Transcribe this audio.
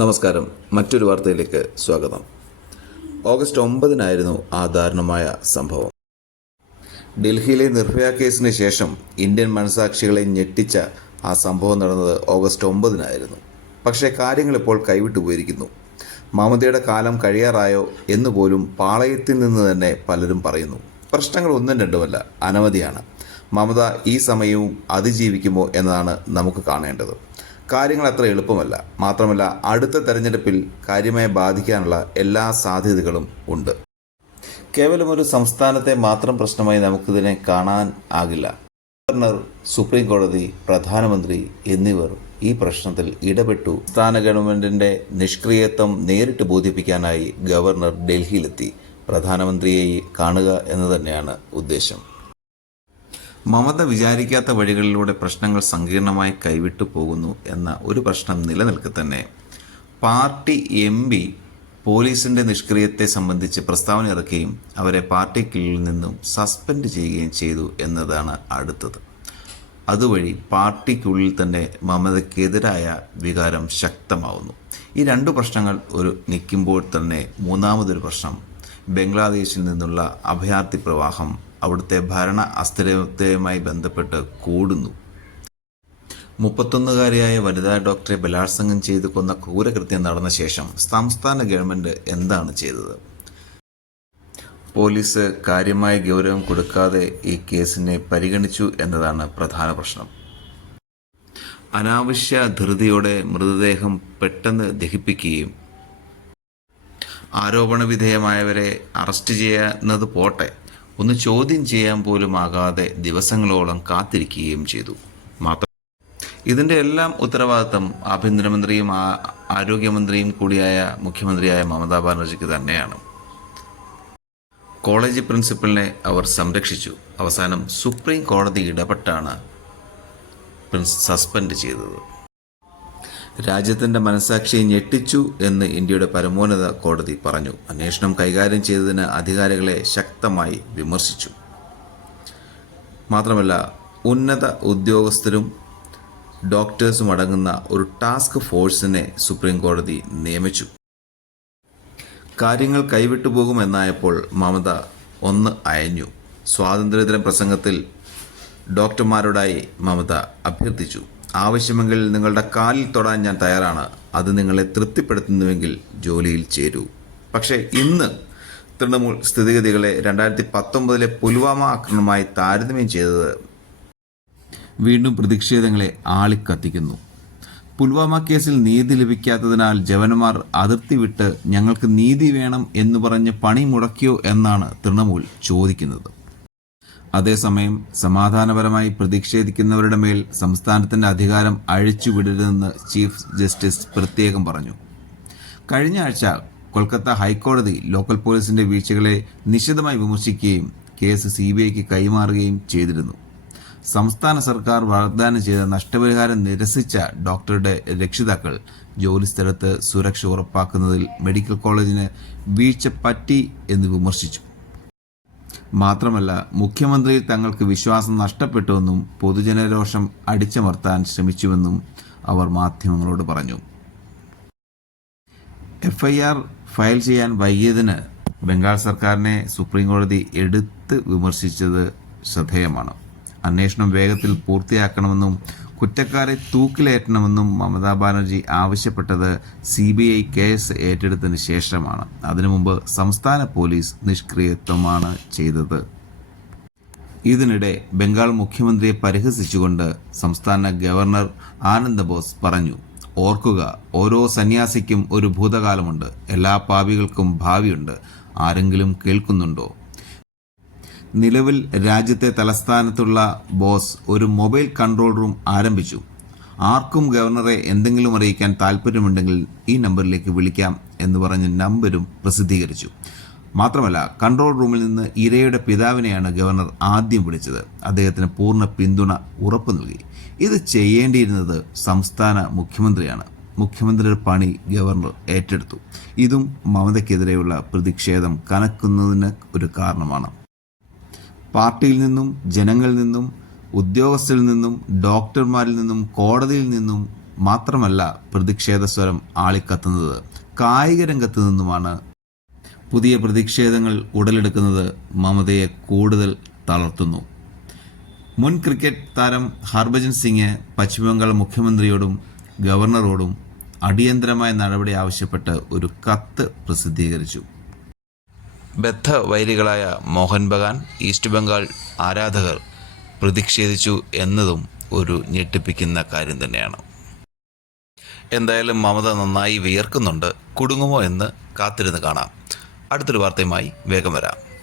നമസ്കാരം. മറ്റൊരു വാർത്തയിലേക്ക് സ്വാഗതം. ഓഗസ്റ്റ് 9 ആ ദാരുണമായ സംഭവം. ഡൽഹിയിലെ നിർഭയ കേസിന് ശേഷം ഇന്ത്യൻ മനസാക്ഷികളെ ഞെട്ടിച്ച ആ സംഭവം നടന്നത് ഓഗസ്റ്റ് 9 പക്ഷേ കാര്യങ്ങൾ ഇപ്പോൾ കൈവിട്ടു പോയിരിക്കുന്നു. മമതയുടെ കാലം കഴിയാറായോ എന്ന് പോലും പാളയത്തിൽ നിന്ന് തന്നെ പലരും പറയുന്നു. പ്രശ്നങ്ങൾ ഒന്നും രണ്ടുമല്ല, അനവധിയാണ്. മമത ഈ സമയവും അതിജീവിക്കുമോ എന്നതാണ് നമുക്ക് കാണേണ്ടത്. കാര്യങ്ങൾ അത്ര എളുപ്പമല്ല. മാത്രമല്ല, അടുത്ത തെരഞ്ഞെടുപ്പിൽ കാര്യമായി ബാധിക്കാനുള്ള എല്ലാ സാധ്യതകളും ഉണ്ട്. കേവലം ഒരു സംസ്ഥാനത്തെ മാത്രം പ്രശ്നമായി നമുക്കിതിനെ കാണാൻ ആകില്ല. ഗവർണർ, സുപ്രീം കോടതി, പ്രധാനമന്ത്രി എന്നിവർ ഈ പ്രശ്നത്തിൽ ഇടപെട്ടു. സംസ്ഥാന ഗവൺമെന്റിന്റെ നിഷ്ക്രിയത്വം നേരിട്ട് ബോധിപ്പിക്കാനായി ഗവർണർ ഡൽഹിയിലെത്തി. പ്രധാനമന്ത്രിയെ കാണുക എന്ന് തന്നെയാണ് ഉദ്ദേശം. മമത വിചാരിക്കാത്ത വഴികളിലൂടെ പ്രശ്നങ്ങൾ സങ്കീർണമായി കൈവിട്ടു പോകുന്നു എന്ന ഒരു പ്രശ്നം നിലനിൽക്കെ തന്നെ പാർട്ടി MP പോലീസിന്റെ നിഷ്ക്രിയത്തെ സംബന്ധിച്ച് പ്രസ്താവന ഇറക്കുകയും അവരെ പാർട്ടിക്കുള്ളിൽ നിന്നും സസ്പെൻഡ് ചെയ്യുകയും ചെയ്തു എന്നതാണ് അടുത്തത്. അതുവഴി പാർട്ടിക്കുള്ളിൽ തന്നെ മമതയ്ക്കെതിരായ വികാരം ശക്തമാവുന്നു. ഈ രണ്ടു പ്രശ്നങ്ങൾ നിൽക്കുമ്പോൾ തന്നെ മൂന്നാമതൊരു പ്രശ്നം ബംഗ്ലാദേശിൽ നിന്നുള്ള അഭയാർത്ഥി പ്രവാഹം അവിടുത്തെ ഭരണ അസ്ഥിരതയുമായി ബന്ധപ്പെട്ട് കൂടുന്നു. 31-കാരിയായ വനിതാ ഡോക്ടറെ ബലാത്സംഗം ചെയ്ത് കൊന്ന ക്രൂരകൃത്യം നടന്ന ശേഷം സംസ്ഥാന ഗവൺമെന്റ് എന്താണ് ചെയ്തത്? പോലീസ് കാര്യമായ ഗൗരവം കൊടുക്കാതെ ഈ കേസിനെ പരിഗണിച്ചു എന്നതാണ് പ്രധാന പ്രശ്നം. അനാവശ്യ ധൃതിയോടെ മൃതദേഹം പെട്ടെന്ന് ദഹിപ്പിക്കുകയും ആരോപണ വിധേയമായവരെ അറസ്റ്റ് ചെയ്യുന്നത് പോട്ടെ, ഒന്ന് ചോദ്യം ചെയ്യാൻ പോലും ആകാതെ ദിവസങ്ങളോളം കാത്തിരിക്കുകയും ചെയ്തു. ഇതിന്റെ എല്ലാം ഉത്തരവാദിത്തം ആഭ്യന്തരമന്ത്രിയും ആരോഗ്യമന്ത്രിയും കൂടിയായ മുഖ്യമന്ത്രിയായ മമതാ ബാനർജിക്ക് തന്നെയാണ്. കോളേജ് പ്രിൻസിപ്പലിനെ അവർ സംരക്ഷിച്ചു. അവസാനം സുപ്രീം കോടതി ഇടപെട്ടാണ് സസ്പെൻഡ് ചെയ്തത്. രാജ്യത്തിന്റെ മനസാക്ഷിയെ ഞെട്ടിച്ചു എന്ന് ഇന്ത്യയുടെ പരമോന്നത കോടതി പറഞ്ഞു. അന്വേഷണം കൈകാര്യം ചെയ്തതിന് അധികാരികളെ ശക്തമായി വിമർശിച്ചു. മാത്രമല്ല, ഉന്നത ഉദ്യോഗസ്ഥരും ഡോക്ടേഴ്സും അടങ്ങുന്ന ഒരു ടാസ്ക് ഫോഴ്സിനെ സുപ്രീം കോടതി നിയമിച്ചു. കാര്യങ്ങൾ കൈവിട്ടു പോകുമെന്നായപ്പോൾ മമത ഒന്ന് അയഞ്ഞു. സ്വാതന്ത്ര്യദിന പ്രസംഗത്തിൽ ഡോക്ടർമാരോടായി മമത അഭ്യർത്ഥിച്ചു, ആവശ്യമെങ്കിൽ നിങ്ങളുടെ കാലിൽ തൊടാൻ ഞാൻ തയ്യാറാണ്. അത് നിങ്ങളെ തൃപ്തിപ്പെടുത്തുന്നുവെങ്കിൽ ജോലിയിൽ ചേരൂ. പക്ഷേ ഇന്ന് തൃണമൂൽ സ്ഥിതിഗതികളെ 2019 പുൽവാമ ആക്രമണവുമായി താരതമ്യം ചെയ്തത് വീണ്ടും പ്രതിഷേധങ്ങളെ ആളിക്കത്തിക്കുന്നു. പുൽവാമ കേസിൽ നീതി ലഭിക്കാത്തതിനാൽ ജവാന്മാർ അതിർത്തി വിട്ട് ഞങ്ങൾക്ക് നീതി വേണം എന്ന് പറഞ്ഞ് പണി മുടക്കിയോ എന്നാണ് തൃണമൂൽ ചോദിക്കുന്നത്. അതേസമയം സമാധാനപരമായി പ്രതിഷേധിക്കുന്നവരുടെ മേൽ സംസ്ഥാനത്തിന്റെ അധികാരം അഴിച്ചുവിടരുതെന്ന് ചീഫ് ജസ്റ്റിസ് പ്രത്യേകം പറഞ്ഞു. കഴിഞ്ഞ ആഴ്ച കൊൽക്കത്ത ഹൈക്കോടതി ലോക്കൽ പോലീസിന്റെ വീഴ്ചകളെ നിശിതമായി വിമർശിക്കുകയും കേസ് CBIക്ക് കൈമാറുകയും ചെയ്തിരുന്നു. സംസ്ഥാന സർക്കാർ വാഗ്ദാനം ചെയ്ത നഷ്ടപരിഹാരം നിരസിച്ച ഡോക്ടറുടെ രക്ഷിതാക്കൾ ജോലിസ്ഥലത്ത് സുരക്ഷ ഉറപ്പാക്കുന്നതിൽ മെഡിക്കൽ കോളേജിന് വീഴ്ച പറ്റി എന്ന് വിമർശിച്ചു. മാത്രമല്ല, മുഖ്യമന്ത്രിയിൽ തങ്ങൾക്ക് വിശ്വാസം നഷ്ടപ്പെട്ടുവെന്നും പൊതുജനരോഷം അടിച്ചമർത്താൻ ശ്രമിച്ചുവെന്നും അവർ മാധ്യമങ്ങളോട് പറഞ്ഞു. FIR ഫയൽ ചെയ്യാൻ വൈകിയതിന് ബംഗാൾ സർക്കാരിനെ സുപ്രീം കോടതി എടുത്ത് വിമർശിച്ചത് ശ്രദ്ധേയമാണ്. അന്വേഷണം വേഗത്തിൽ പൂർത്തിയാക്കണമെന്നും കുറ്റക്കാരെ തൂക്കിലേറ്റണമെന്നും മമതാ ബാനർജി ആവശ്യപ്പെട്ടത് CBI കേസ് ഏറ്റെടുത്തതിന് ശേഷമാണ്. അതിനു മുമ്പ് സംസ്ഥാന പോലീസ് നിഷ്ക്രിയത്വമാണ് ചെയ്തത്. ഇതിനിടെ ബംഗാൾ മുഖ്യമന്ത്രിയെ പരിഹസിച്ചുകൊണ്ട് സംസ്ഥാന ഗവർണർ ആനന്ദ് ബോസ് പറഞ്ഞു, ഓർക്കുക, ഓരോ സന്യാസിക്കും ഒരു ഭൂതകാലമുണ്ട്, എല്ലാ പാപികൾക്കും ഭാവിയുണ്ട്. ആരെങ്കിലും കേൾക്കുന്നുണ്ടോ? നിലവിൽ രാജ്യത്തെ തലസ്ഥാനത്തുള്ള ബോസ് ഒരു മൊബൈൽ കൺട്രോൾ റൂം ആരംഭിച്ചു. ആർക്കും ഗവർണറെ എന്തെങ്കിലും അറിയിക്കാൻ താല്പര്യമുണ്ടെങ്കിൽ ഈ നമ്പറിലേക്ക് വിളിക്കാം എന്ന് പറഞ്ഞ് നമ്പരും പ്രസിദ്ധീകരിച്ചു. മാത്രമല്ല, കൺട്രോൾ റൂമിൽ നിന്ന് ഇരയുടെ പിതാവിനെയാണ് ഗവർണർ ആദ്യം വിളിച്ചത്. അദ്ദേഹത്തിന് പൂർണ്ണ പിന്തുണ ഉറപ്പു നൽകി. ഇത് ചെയ്യേണ്ടിയിരുന്നത് സംസ്ഥാന മുഖ്യമന്ത്രിയാണ്. മുഖ്യമന്ത്രിയുടെ പണി ഗവർണർ ഏറ്റെടുത്തു. ഇതും മമതയ്ക്കെതിരെയുള്ള പ്രതിഷേധം കനക്കുന്നതിന് ഒരു കാരണമാണ്. പാർട്ടിയിൽ നിന്നും ജനങ്ങളിൽ നിന്നും ഉദ്യോഗസ്ഥരിൽ നിന്നും ഡോക്ടർമാരിൽ നിന്നും കോടതിയിൽ നിന്നും മാത്രമല്ല പ്രതിഷേധ സ്വരം ആളിക്കത്തുന്നത് കായിക രംഗത്ത് നിന്നുമാണ്. പുതിയ പ്രതിഷേധങ്ങൾ ഉടലെടുക്കുന്നത് മമതയെ കൂടുതൽ തളർത്തുന്നു. മുൻ ക്രിക്കറ്റ് താരം ഹർഭജൻ സിംഗ് പശ്ചിമബംഗാൾ മുഖ്യമന്ത്രിയോടും ഗവർണറോടും അടിയന്തരമായ നടപടി ആവശ്യപ്പെട്ട് ഒരു കത്ത് പ്രസിദ്ധീകരിച്ചു. ബദ്ധവൈരികളായ മോഹൻ ബഗാൻ, ഈസ്റ്റ് ബംഗാൾ ആരാധകർ പ്രതിഷേധിച്ചു എന്നതും ഒരു ഞെട്ടിപ്പിക്കുന്ന കാര്യം തന്നെയാണ്. എന്തായാലും മമത നന്നായി വിയർക്കുന്നുണ്ട്. കുടുങ്ങുമോ എന്ന് കാത്തിരുന്ന് കാണാം. അടുത്തൊരു വാർത്തയുമായി വേഗം വരാം.